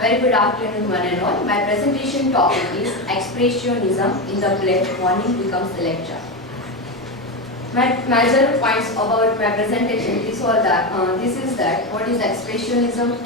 Very good afternoon, one and all. My presentation topic is Expressionism in the play Morning Becomes Electra. My major points about my presentation is all that. This is that what is Expressionism,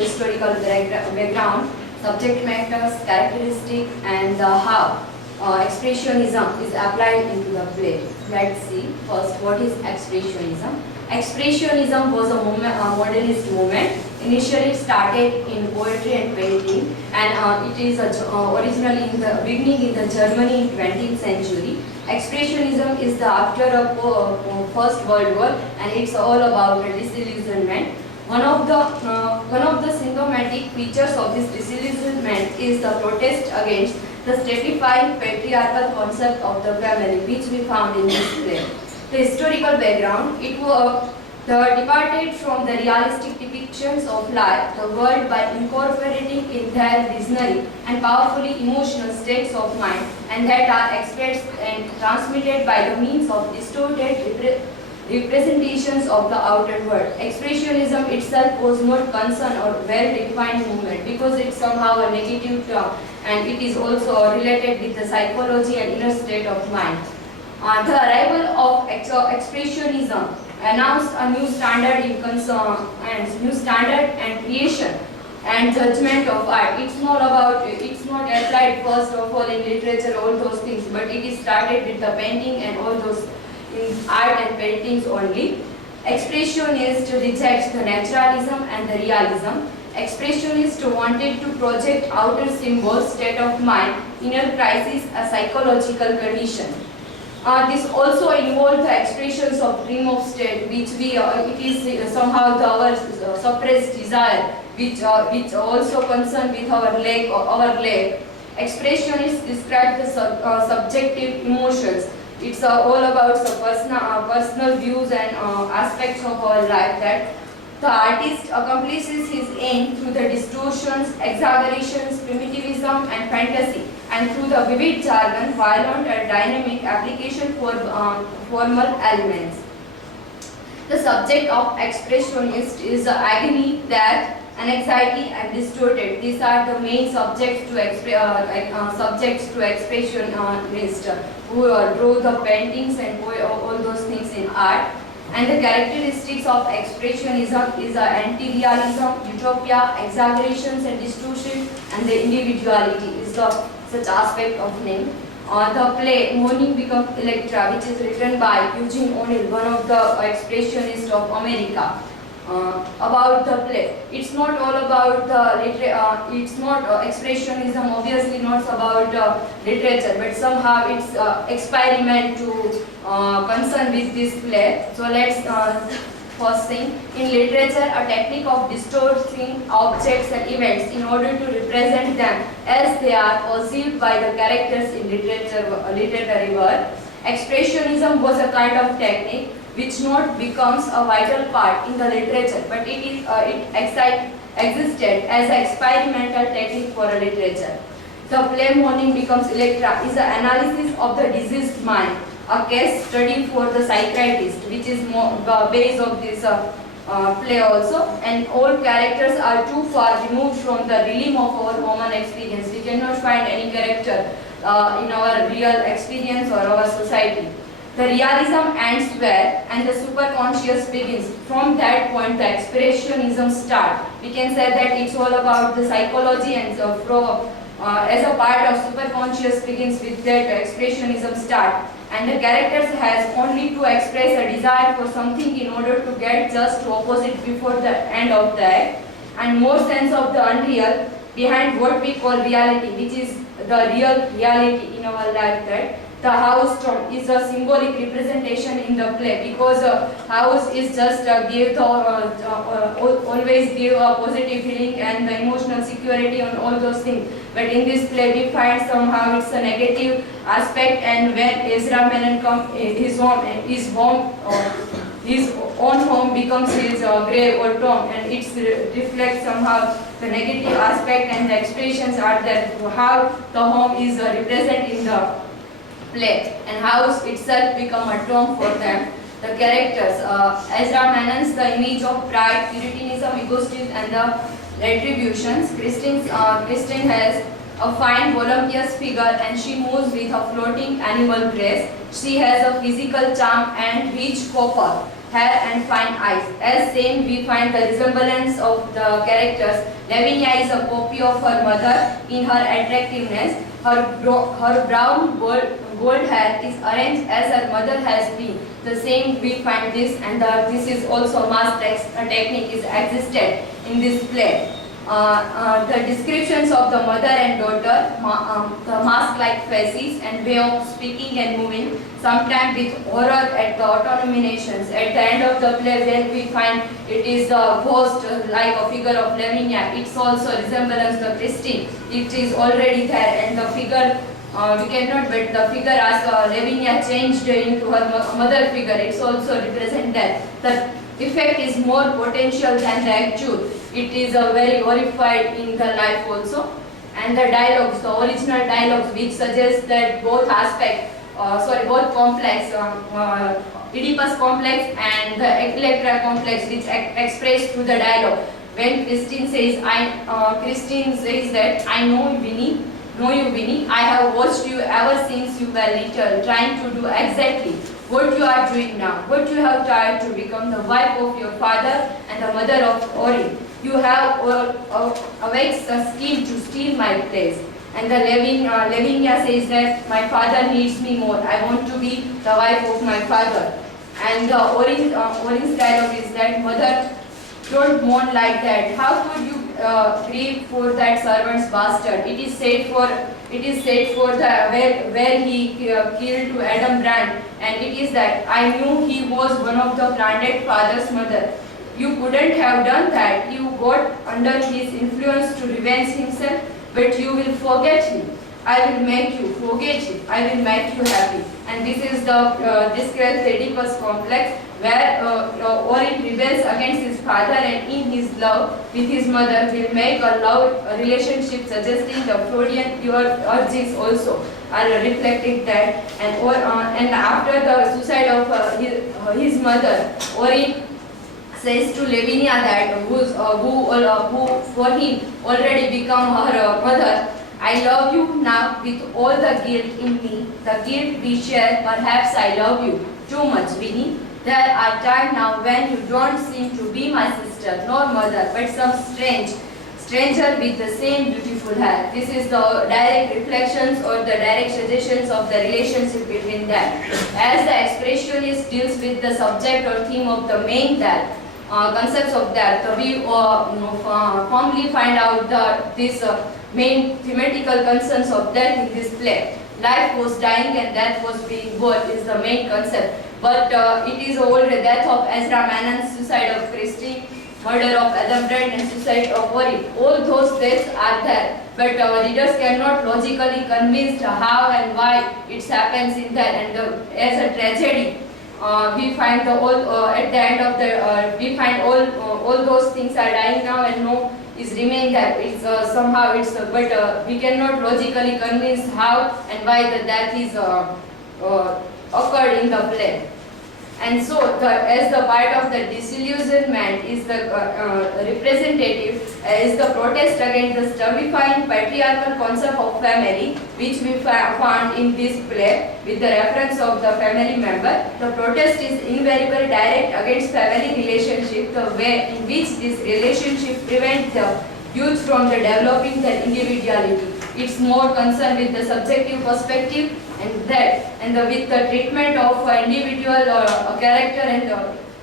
historical background, subject matters, characteristic, and how Expressionism is applied into the play. Let's see first what is Expressionism. Expressionism was a modernist movement. Initially started in poetry and painting, and it is originally in the beginning in the Germany in 20th century. Expressionism is the after of First World War, and it's all about disillusionment. One of the symptomatic features of this disillusionment is the protest against the stratified patriarchal concept of the family, which we found in this play. The historical background, it was departed from the realistic depictions of life, the world, by incorporating in their visionary and powerfully emotional states of mind, and that are expressed and transmitted by the means of distorted representations of the outer world. Expressionism itself was not concerned or well-defined movement because it's somehow a negative term, and it is also related with the psychology and inner state of mind. The arrival of Expressionism announced a new standard in and creation and judgment of art. It's not applied first of all in literature, all those things, but it is started with the painting and all those in art and paintings only. Expressionists reject the naturalism and the realism. Expressionists wanted to project outer symbols, state of mind, inner crisis, a psychological condition. This also involves the expressions of dream of state, which it is somehow our suppressed desire, which also concerned with our leg. Expressionists describe the subjective emotions. It's all about personal views and aspects of our life that the artist accomplishes his aim through the distortions, exaggerations, primitivism, and fantasy, and through the vivid jargon, violent and dynamic application for formal elements. The subject of expressionist is the agony, death, and anxiety, and distorted. These are the main subjects to expressionist who draw the paintings and all those things in art. And the characteristics of expressionism is anti-realism, utopia, exaggerations and distortion, and the individuality is the such aspect of name. The play Morning Becomes Electra, which is written by Eugene O'Neill, one of the expressionists of America. About the play, it's not all about it's not expressionism, obviously not about literature, but somehow it's experiment to concern with this play. So let's first thing, in literature, a technique of distorting objects and events in order to represent them as they are perceived by the characters in literary work. Expressionism was a kind of technique which not becomes a vital part in the literature, but it existed as an experimental technique for a literature. The play Morning Becomes Electra is an analysis of the diseased mind, a case study for the psychiatrist, which is base of this play also, and all characters are too far removed from the realm of our human experience. We cannot find any character in our real experience or our society. The realism ends where and the superconscious begins. From that point, the expressionism starts. We can say that it's all about the psychology, and as a part of superconscious begins with that expressionism start. And the characters has only to express a desire for something in order to get just to opposite before the end of the act, and more sense of the unreal behind what we call reality, which is the real reality in our life. That the house is a symbolic representation in the play, because house is just always give a positive feeling and the emotional security on all those things. But in this play we find somehow it's a negative aspect, and when Ezra Miller comes, his own home becomes his grave or tomb, and it reflects somehow the negative aspect, and the expressions are that how the home is represented in the play, and house itself become a tomb for them. The characters, Ezra Manon's the image of pride, puritanism, egotism, and the retributions. Christine has a fine, voluptuous figure, and she moves with a floating animal grace. She has a physical charm and rich copper hair and fine eyes. As same, we find the resemblance of the characters. Lavinia is a copy of her mother in her attractiveness. Her brown gold hair is arranged as her mother has been. The same we find this, and this is also mask technique is existed in this play. The descriptions of the mother and daughter, the mask-like faces and way of speaking and moving, sometimes with horror at the autonominations. At the end of the play, where we find it is the ghost like a figure of Lavinia, it's also resemblance to Christine. It is already there, and the figure we cannot bet the figure as Lavinia changed into her mother figure. It's also represent that. The effect is more potential than the actual. It is very horrified in the life also. And the dialogues, the original dialogues, which suggest that both both complex, Oedipus complex and the Electra complex, which expressed through the dialogue. When Christine says that I know you, Winnie. I have watched you ever since you were little, trying to do exactly what you are doing now, what you have tried to become the wife of your father and the mother of Ori. You have awakes a scheme to steal my place. And the Lavinia says that my father needs me more. I want to be the wife of my father. And the Ori's dialogue is that, mother, don't mourn like that. How could you grieve for that servant's bastard? It is said for the where he killed to Adam Brand, and it is that I knew he was one of the branded father's mother. You couldn't have done that. You got under his influence to revenge himself, but you will forget him. I will make you forget him. I will make you happy. And this is the describes Oedipus complex, where Orin rebels against his father and in his love with his mother will make a love relationship, suggesting the Freudian urges also are reflecting that. And after the suicide of his mother, Orin says to Lavinia that who for him already become her mother. I love you now with all the guilt in me, the guilt we share. Perhaps I love you too much, Winnie. There are times now when you don't seem to be my sister nor mother, but some stranger with the same beautiful hair. This is the direct reflections or the direct suggestions of the relationship between them. As the expressionist deals with the subject or theme of the main that concepts of that, we firmly find out this main thematical concerns of death in this play. Life was dying and death was being born is the main concept. But it is all the death of Ezra Manon's, suicide of Christine, murder of Adam Brand, and suicide of Ori. All those deaths are there. But our readers cannot logically convinced how and why it happens in that. And as a tragedy, we find at the end of the we find all those things are dying now and no is remain there. It's but we cannot logically convince how and why the death is occurred in the play. And so, as the part of the disillusionment is the representative, is the protest against the stupefying patriarchal concept of family, which we found in this play with the reference of the family member. The protest is invariably direct against family relationship, the way in which this relationship prevents the youth from the developing their individuality. It's more concerned with the subjective perspective and with the treatment of individual character and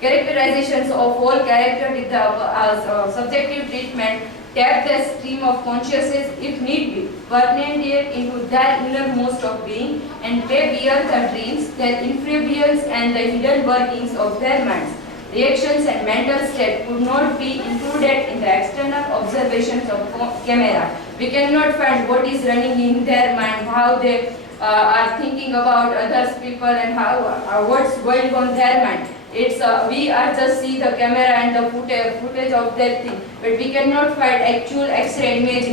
characterizations of all character with the subjective treatment, tap the stream of consciousness if need be, permeate into their innermost of being and pay bear the dreams, their influence and the hidden workings of their minds. Reactions and mental state could not be included in the external observations of camera. We cannot find what is running in their mind, how they are thinking about others people and how what's going on their mind. It's we are just see the camera and the footage of that thing, but we cannot find actual X-ray image.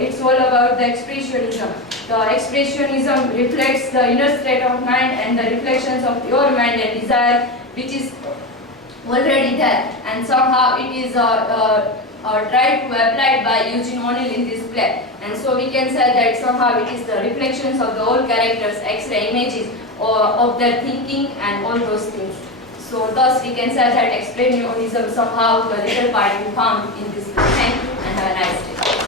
It's all about the expressionism. The expressionism reflects the inner state of mind and the reflections of your mind and desire which is already there, and somehow it is tried to apply by Eugene O'Neill in this play. And so we can say that somehow it is the reflections of the old characters, X-ray images of their thinking and all those things. So thus we can say that expressionism somehow the little part we found in this play. Thank you and have a nice day.